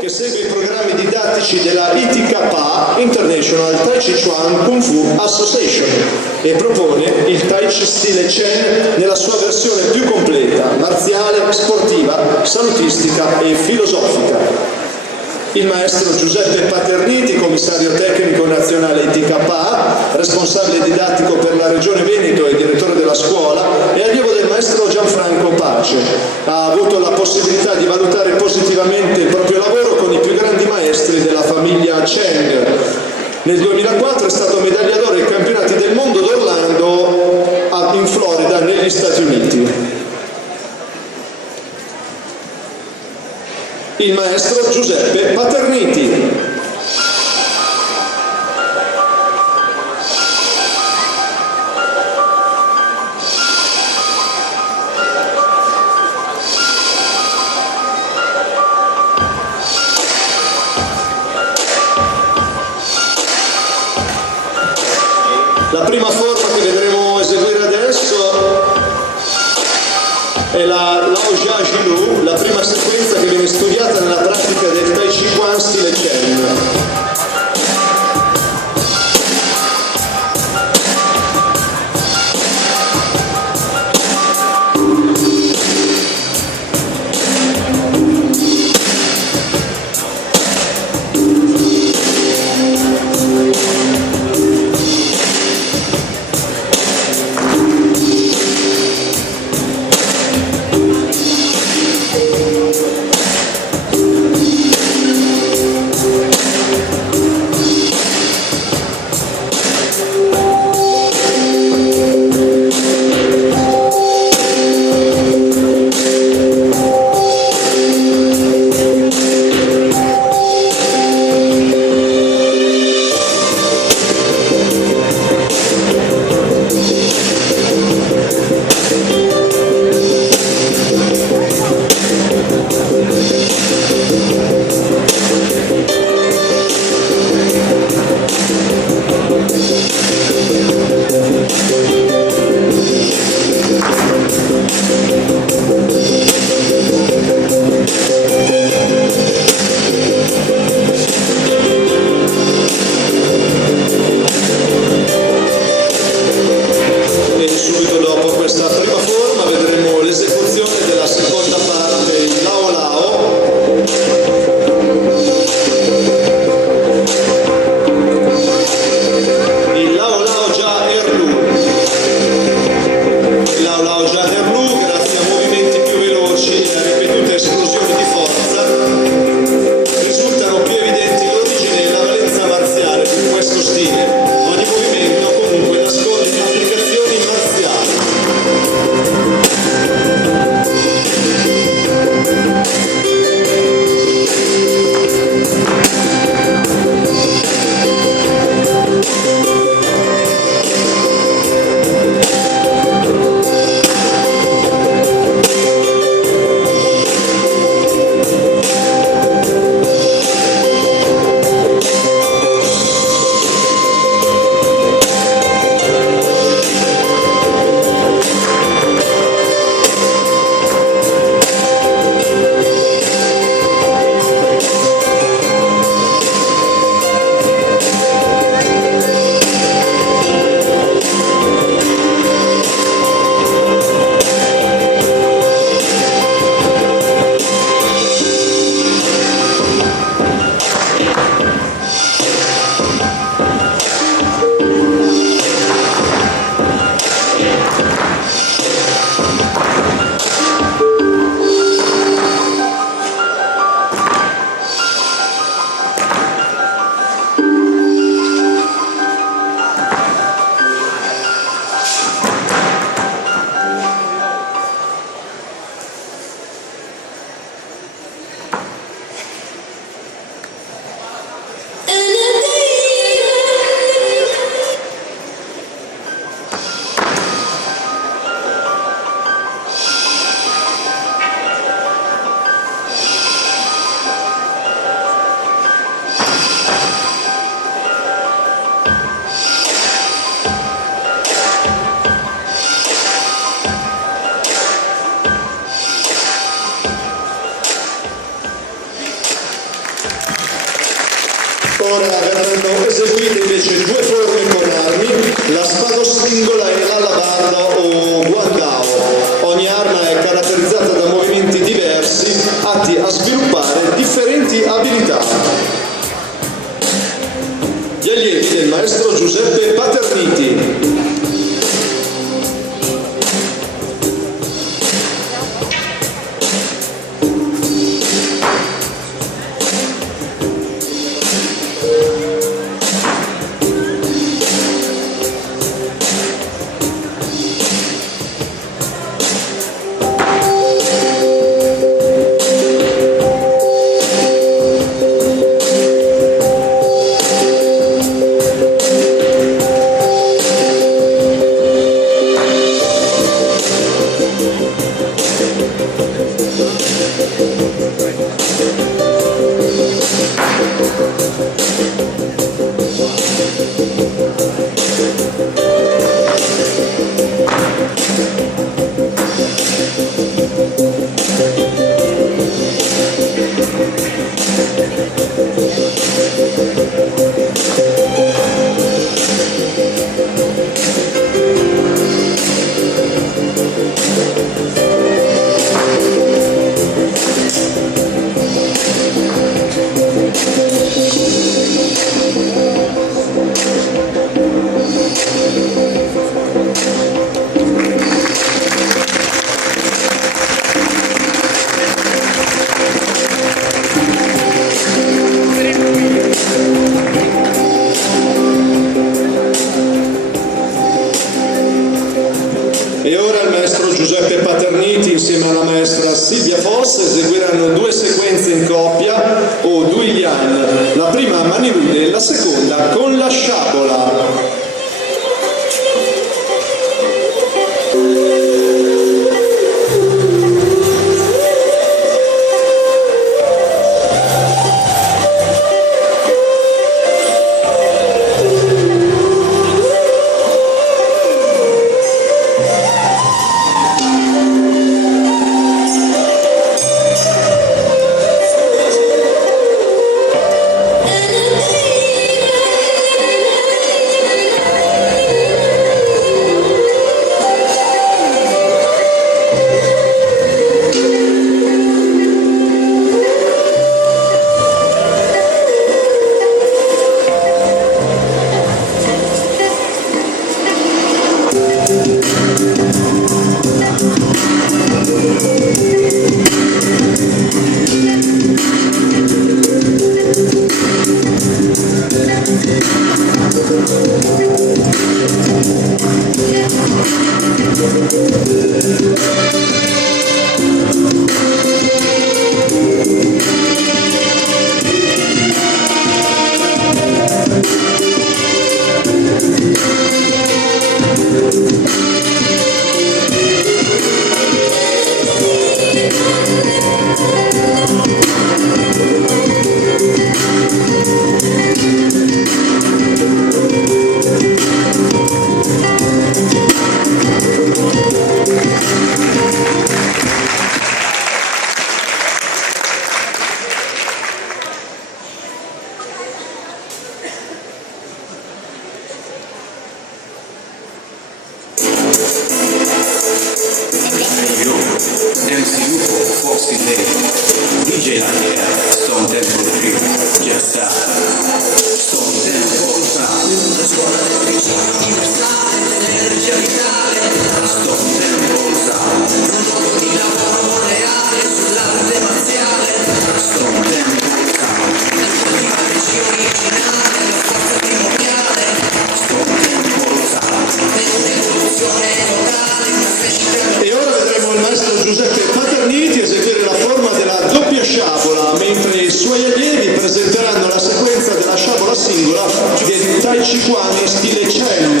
che segue i programmi didattici della ITKA, International Tai Chi Chuan Kung Fu Association, e propone il Tai Chi stile Chen nella sua versione più completa, marziale, sportiva, salutistica e filosofica. Il maestro Giuseppe Paterniti, commissario tecnico nazionale ITKA, responsabile didattico per la Regione Veneto e direttore della scuola, è allievo del maestro Gianfranco Pace. Ha avuto la possibilità di valutare positivamente il proprio lavoro con i più grandi maestri della famiglia Cheng. Nel 2004 è stato medaglia d'oro ai campionati del mondo d'Orlando in Florida, negli Stati Uniti. Il maestro Giuseppe Paterniti. La prima forma che vedremo eseguire adesso è la Lao Jia Jilu, la prima sequenza che viene studiata nella pratica del Tai Chi Chuan stile Chen. ora verranno eseguite invece due forme con armi, la spada singola e l'alabarda o guandao. Ogni arma è caratterizzata da movimenti diversi atti a sviluppare differenti abilità. Gli allievi del maestro Giuseppe Paterniti. E ora il maestro Giuseppe Paterniti insieme alla maestra Silvia Fossa eseguiranno due sequenze in coppia o duilian, la prima a mani nude e la seconda con la sciabola. Giuseppe Paterniti eseguire la forma della doppia sciabola, mentre i suoi allievi presenteranno la sequenza della sciabola singola del Tai Chi Chuan in stile Chen,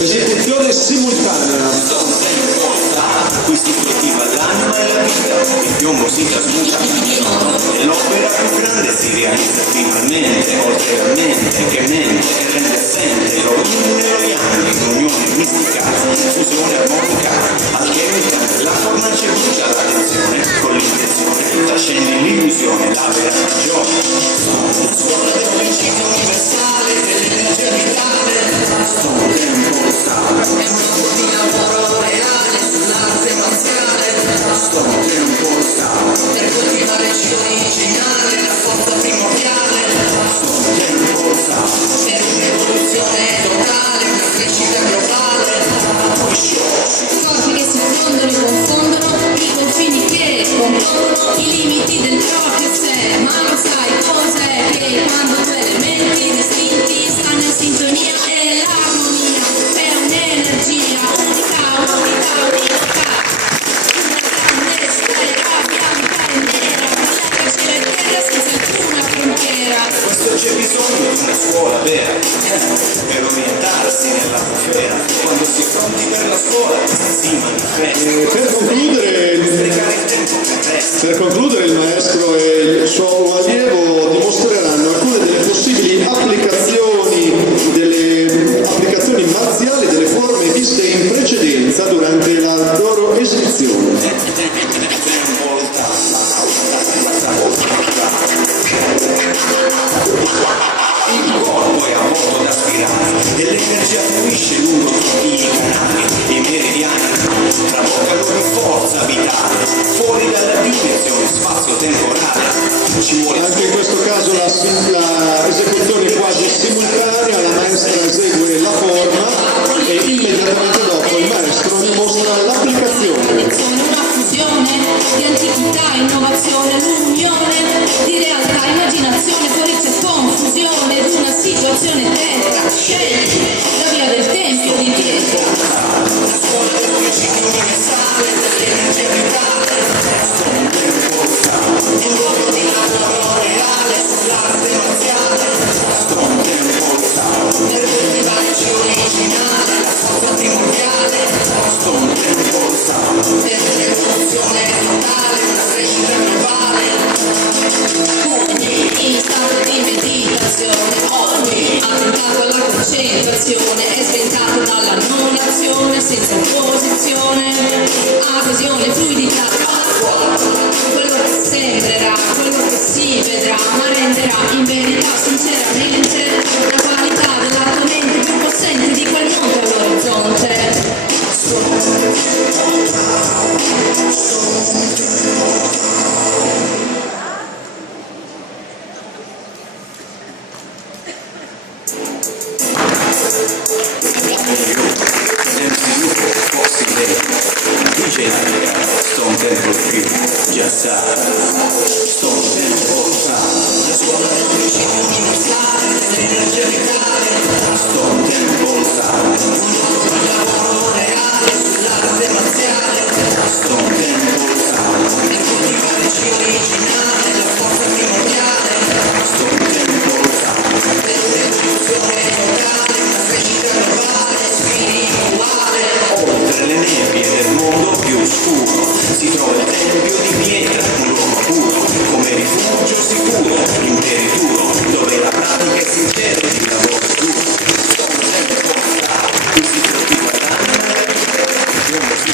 esecuzione simultanea. Qui si coltiva l'anima e la vita, il piombo si trasmuta e l'opera più grande si realizza finalmente, oltre a mente che mente e rende assente lo yin e lo yang in unione mistica, fusione armonica, alchemica, la fornace brucia l'attenzione con l'intenzione, trascende l'illusione, la vera ragione. Sono una scuola del principio. concludere il maestro e il suo allievo dimostreranno alcune delle possibili applicazioni marziali delle forme viste in precedenza durante la loro esibizione. Il corpo è a vuoto da spirale e l'energia fluisce lungo tutti i canali, i meridiani traboccano di forza vitale, fuori dalla dimensione spazio-temporale. Ci vuole anche in questo caso la esecuzione è quasi simultanea, la maestra esegue la forma e immediatamente dopo il maestro ne mostra l'applicazione. Una fusione di antichità, innovazione, l'unione di realtà, immaginazione, fuori c'è confusione ed una situazione tetra. Scegli la via del tempio di pietra. La scuola del principio universale, dell'energia vitale, il luogo di lavoro reale sull'arte marziale, nel universo originale, la forza primordiale, l'evoluzione totale, una crescita globale. Ogni istante di meditazione, ogni attentato alla concentrazione è sventato dalla non azione senza posizione, adesione, fluidità, acqua, quello che sembrerà, quello che si vedrà, ma renderà in verità sinceramente la qualità della tua mente più possente di quel mondo all'orizzonte. Stone Temple Free, già sa, Stone Temple sa, la scuola del principio universale, dell'energia vitale, Stone Temple sa, un luogo di lavoro reale sull'arte marziale, Stone Temple sa, il coltivarci originale, la forza primordiale, Stone Temple sa, l'evoluzione totale, una crescita globale, spirituale, oltre le nebbie del mondo più oscuro si trova il tempio di pietra, un luogo puro, come rifugio sicuro, imperituro, dove la pratica è sincera e il lavoro è duro. Stone Temple sa, qui si coltiva l'anima, il giorno si